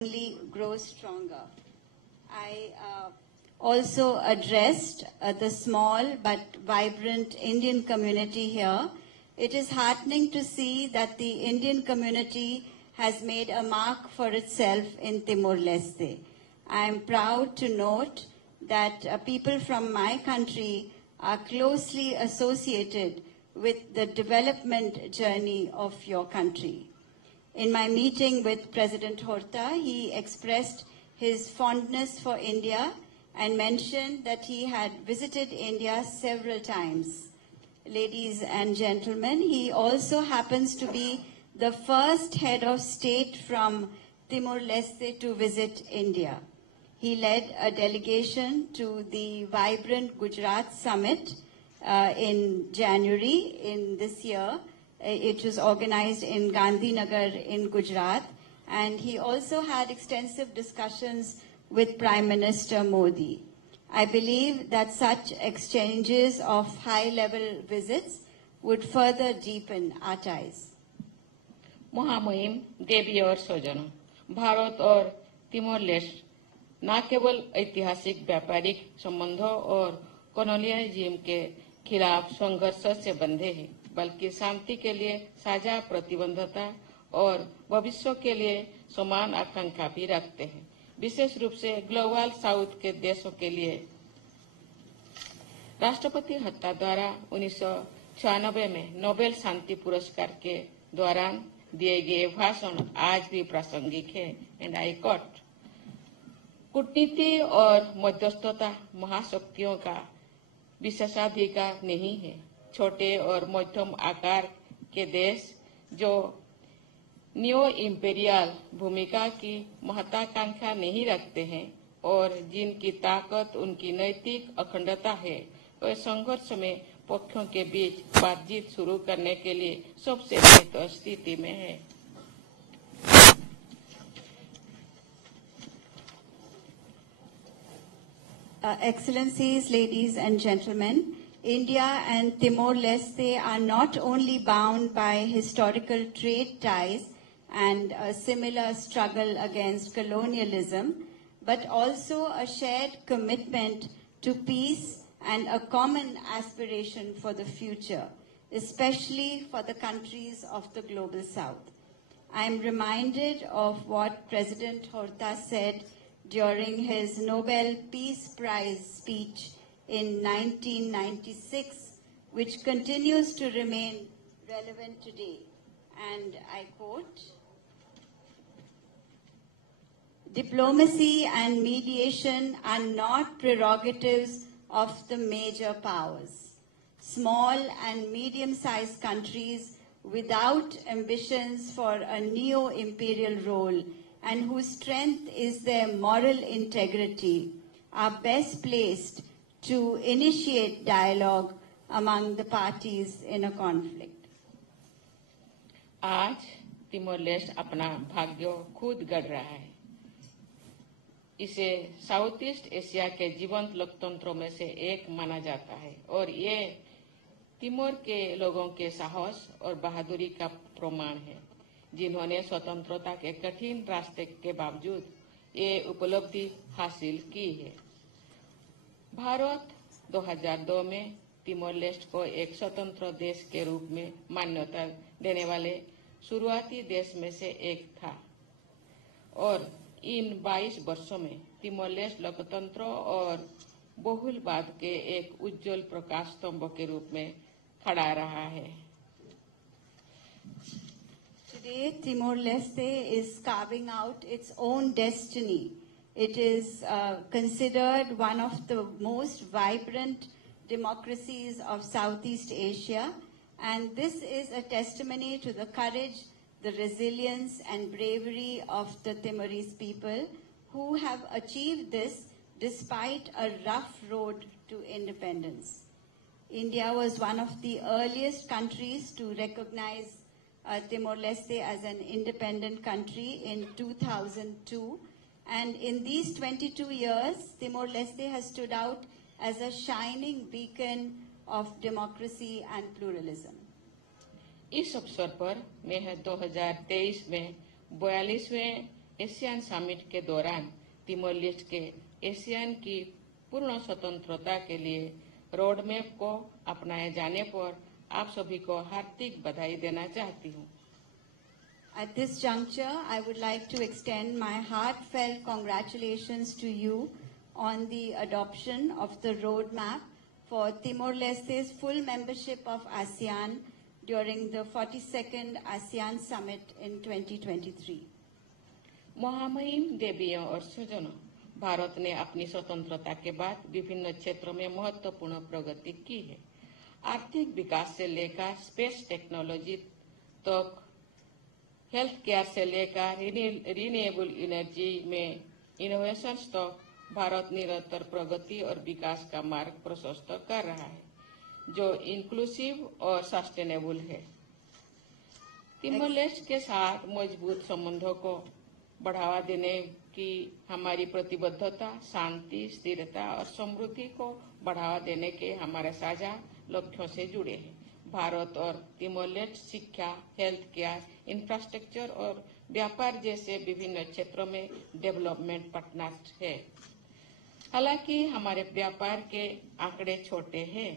only grow stronger. I also addressed the small but vibrant Indian community here. It is heartening to see that the Indian community has made a mark for itself in Timor-Leste. I am proud to note that people from my country are closely associated with the development journey of your country. In my meeting with President Horta, he expressed his fondness for India and mentioned that he had visited India several times. Ladies and gentlemen, he also happens to be the first head of state from Timor-Leste to visit India. He led a delegation to the vibrant Gujarat Summit in January in this year. It was organized in Gandhinagar in Gujarat, and he also had extensive discussions with Prime Minister Modi. I believe that such exchanges of high-level visits would further deepen our ties. महामहिम देवी और स्वजनों, भारत और Timor लेस्ट न केवल ऐतिहासिक व्यापारिक संबंधों और colonialism के खिलाफ संघर्ष से बंधे हैं, बल्कि शांति के लिए साझा प्रतिबद्धता और भविष्य के लिए समान आकांक्षा भी रखते हैं, विशेष रूप से ग्लोबल साउथ के देशों के लिए। राष्ट्रपति हत्ता द्वारा 1996 में नोबेल शांति पुरस्कार के दौरान दिए गए भाषण आज भी प्रासंगिक है। एंड आई कोट, कूटनीति और मध्यस्थता महाशक्तियों का विशेषाधिकार नहीं है। छोटे और मध्यम आकार के देश जो न्यू इंपेरियल भूमिका की महत्वाकांक्षा नहीं रखते हैं और जिनकी ताकत उनकी नैतिक अखंडता है, वे संघर्ष में पक्षों के बीच बातचीत शुरू करने के लिए सबसे बेहतर स्थिति में है। Excellencies, ladies and gentlemen, India and Timor-Leste are not only bound by historical trade ties and a similar struggle against colonialism, but also a shared commitment to peace and a common aspiration for the future, especially for the countries of the Global South. I am reminded of what President Horta said during his Nobel Peace Prize speech in 1996, which continues to remain relevant today. And I quote, "Diplomacy and mediation are not prerogatives of the major powers. Small and medium-sized countries without ambitions for a neo-imperial role and whose strength is their moral integrity are best placed to initiate dialogue among the parties in a conflict." आज Timor लेस्ट अपना भाग्य खुद गढ़ रहा है। इसे south east Asia के जीवंत लोकतंत्रों में से एक माना जाता है और ये तिमोर के लोगों के साहस और बहादुरी का प्रमाण है, जिन्होंने स्वतंत्रता के कठिन रास्ते के बावजूद ये उपलब्धि हासिल की है। भारत 2002 में तिमोर लेस्ट को एक स्वतंत्र देश के रूप में मान्यता देने वाले शुरुआती देश में से एक था और इन 22 वर्षों में तिमोर लेस्ट लोकतंत्र और बहुलवाद के एक उज्जवल प्रकाश स्तंभ के रूप में खड़ा रहा है। Today, Timor-Leste is carving out its own destiny. It is considered one of the most vibrant democracies of Southeast Asia, and this is a testimony to the courage, the resilience and bravery of the Timorese people who have achieved this despite a rough road to independence. India was one of the earliest countries to recognize Timor-Leste as an independent country in 2002, and in these 22 years, Timor-Leste has stood out as a shining beacon of democracy and pluralism. इस अवसर पर मैं 2023 में 42वें Asian summit के दौरान Timor लेस्ट के Asian की पूर्ण स्वतंत्रता के लिए रोड मैप को अपनाए जाने पर आप सभी को हार्दिक बधाई देना चाहती हूँ। At this juncture, I would like to extend my heartfelt congratulations to you on the adoption of the roadmap for Timor-Leste's full membership of ASEAN during the 42nd ASEAN Summit in 2023. महामहिम देवियों और स्वजनों, भारत ने अपनी स्वतंत्रता के बाद विभिन्न क्षेत्रों में महत्वपूर्ण प्रगति की है। आर्थिक विकास से लेकर स्पेस टेक्नोलॉजी तक, हेल्थ केयर से लेकर रिन्यूएबल एनर्जी में इनोवेशंस तक भारत निरंतर प्रगति और विकास का मार्ग प्रशस्त कर रहा है, जो इंक्लूसिव और सस्टेनेबल है। तिमोर लेस्ट के साथ मजबूत संबंधों को बढ़ावा देने की हमारी प्रतिबद्धता शांति, स्थिरता और समृद्धि को बढ़ावा देने के हमारे साझा लक्ष्यों से जुड़े हैं। भारत और तिमोर लेस्ट शिक्षा, हेल्थ केयर, इंफ्रास्ट्रक्चर और व्यापार जैसे विभिन्न क्षेत्रों में डेवलपमेंट पार्टनर है। हालांकि हमारे व्यापार के आंकड़े छोटे हैं,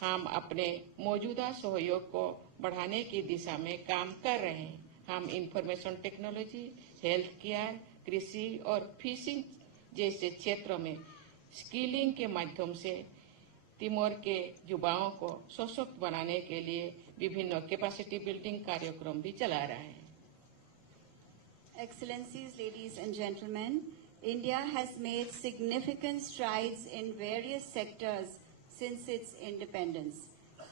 हम अपने मौजूदा सहयोग को बढ़ाने की दिशा में काम कर रहे हैं। हम इंफॉर्मेशन टेक्नोलॉजी, हेल्थ केयर, कृषि और फिशिंग जैसे क्षेत्रों में स्किलिंग के माध्यम से तिमोर के युवाओं को सशक्त बनाने के लिए विभिन्न कैपेसिटी बिल्डिंग कार्यक्रम भी चला रहा है। Excellencies, ladies and gentlemen, India has made significant strides in various sectors since its independence.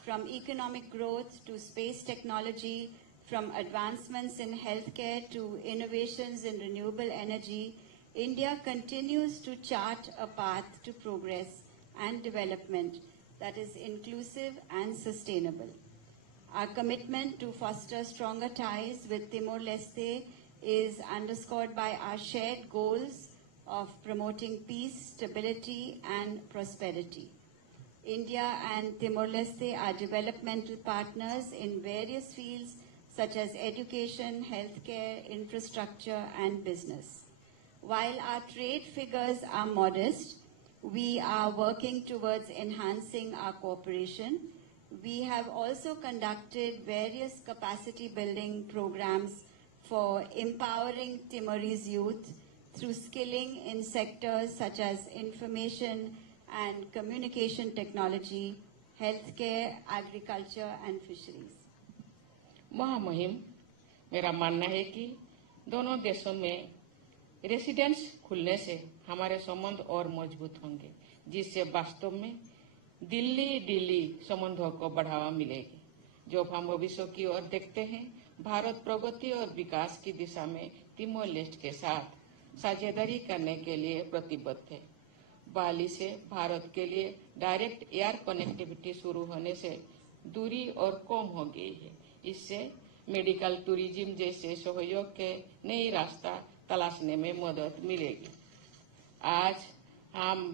From economic growth to space technology, from advancements in healthcare to innovations in renewable energy, India continues to chart a path to progress and development that is inclusive and sustainable. Our commitment to foster stronger ties with Timor-Leste is underscored by our shared goals of promoting peace, stability, and prosperity. India and Timor-Leste are developmental partners in various fields such as education, healthcare, infrastructure, and business. While our trade figures are modest, we are working towards enhancing our cooperation. We have also conducted various capacity building programs for empowering Timorese youth through skilling in sectors such as information and communication technology, healthcare, agriculture, and fisheries. महामहिम, मेरा मानना है कि दोनों देशों में residence खुलने से हमारे संबंध और मजबूत होंगे, जिससे वास्तव में दिल्ली संबंधों को बढ़ावा मिलेगी। जो हम भविष्य की ओर देखते हैं, भारत प्रगति और विकास की दिशा में तिमोर लेस्ट के साथ साझेदारी करने के लिए प्रतिबद्ध है। बाली से भारत के लिए डायरेक्ट एयर कनेक्टिविटी शुरू होने से दूरी और कम हो गई है। इससे मेडिकल टूरिज्म जैसे सहयोग के नई रास्ता तलाशने में मदद मिलेगी। आज हम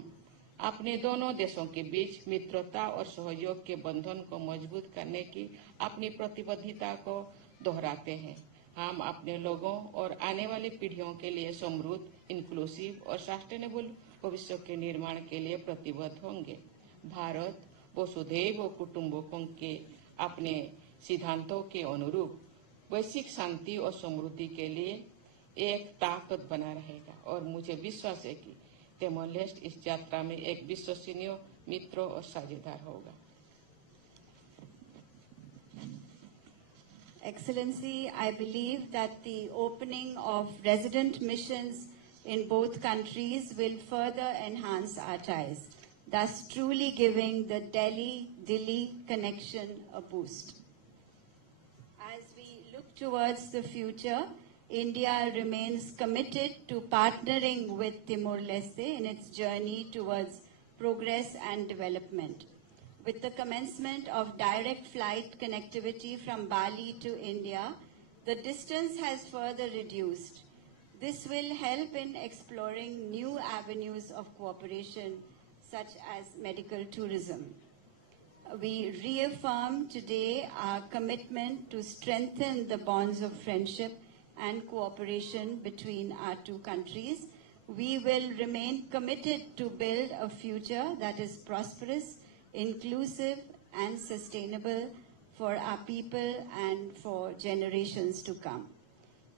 अपने दोनों देशों के बीच मित्रता और सहयोग के बंधन को मजबूत करने की अपनी प्रतिबद्धता को दोहराते हैं। हम अपने लोगों और आने वाली पीढ़ियों के लिए समृद्ध, इंक्लूसिव और सस्टेनेबल भविष्य के निर्माण के लिए प्रतिबद्ध होंगे। भारत वसुधैव कुटुंबकम के अपने सिद्धांतों के अनुरूप वैश्विक शांति और समृद्धि के लिए एक ताकत बना रहेगा और मुझे विश्वास है कि तिमोर लेस्ट इस यात्रा में एक विश्वसनीय मित्र और साझेदार होगा। Excellency, I believe that the opening of resident missions in both countries will further enhance our ties, thus truly giving the Delhi connection a boost. As we look towards the future, India remains committed to partnering with Timor-Leste in its journey towards progress and development. With the commencement of direct flight connectivity from Bali to India, the distance has further reduced. This will help in exploring new avenues of cooperation, such as medical tourism. We reaffirm today our commitment to strengthen the bonds of friendship and cooperation between our two countries. We will remain committed to build a future that is prosperous, inclusive, and sustainable for our people and for generations to come.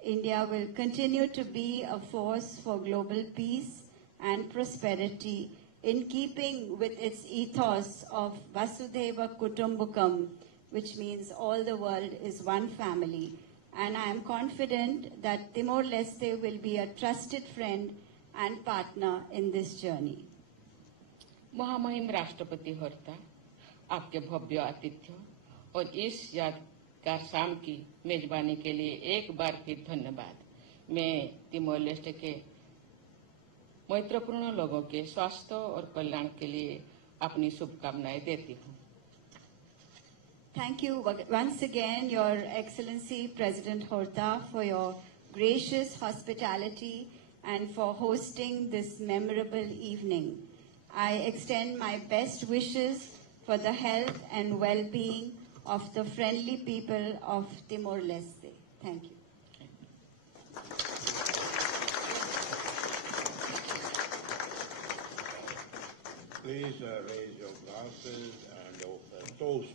India will continue to be a force for global peace and prosperity in keeping with its ethos of Vasudhaiva Kutumbakam, which means all the world is one family. And I am confident that Timor-Leste will be a trusted friend and partner in this journey. महामहिम राष्ट्रपति होर्ता, आपके भव्य आतिथ्य और इस यादगार शाम की मेजबानी के लिए एक बार फिर धन्यवाद। मैं तिमोर लेस्टे के मैत्रपूर्ण लोगों के स्वास्थ्य और कल्याण के लिए अपनी शुभकामनाएं देती हूँ। Thank you once again, Your Excellency President Horta, for your gracious hospitality and for hosting this memorable evening. I extend my best wishes for the health and well-being of the friendly people of Timor-Leste. Thank you. Please raise your glasses and a toast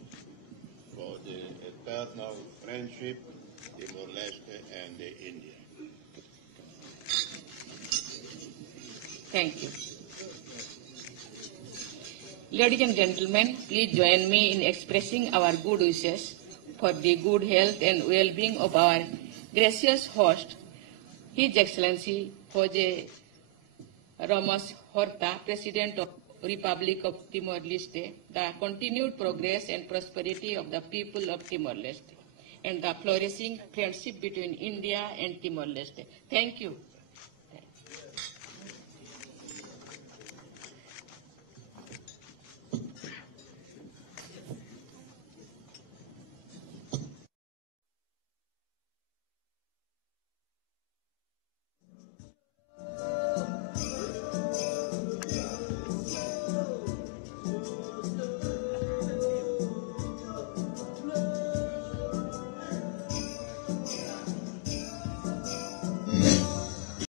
for the eternal friendship, Timor-Leste and India. Thank you. Ladies and gentlemen, please join me in expressing our good wishes for the good health and well-being of our gracious host, His Excellency Jose Ramos Horta, President of Republic of Timor-Leste, the continued progress and prosperity of the people of Timor-Leste, and the flourishing friendship between India and Timor-Leste. Thank you.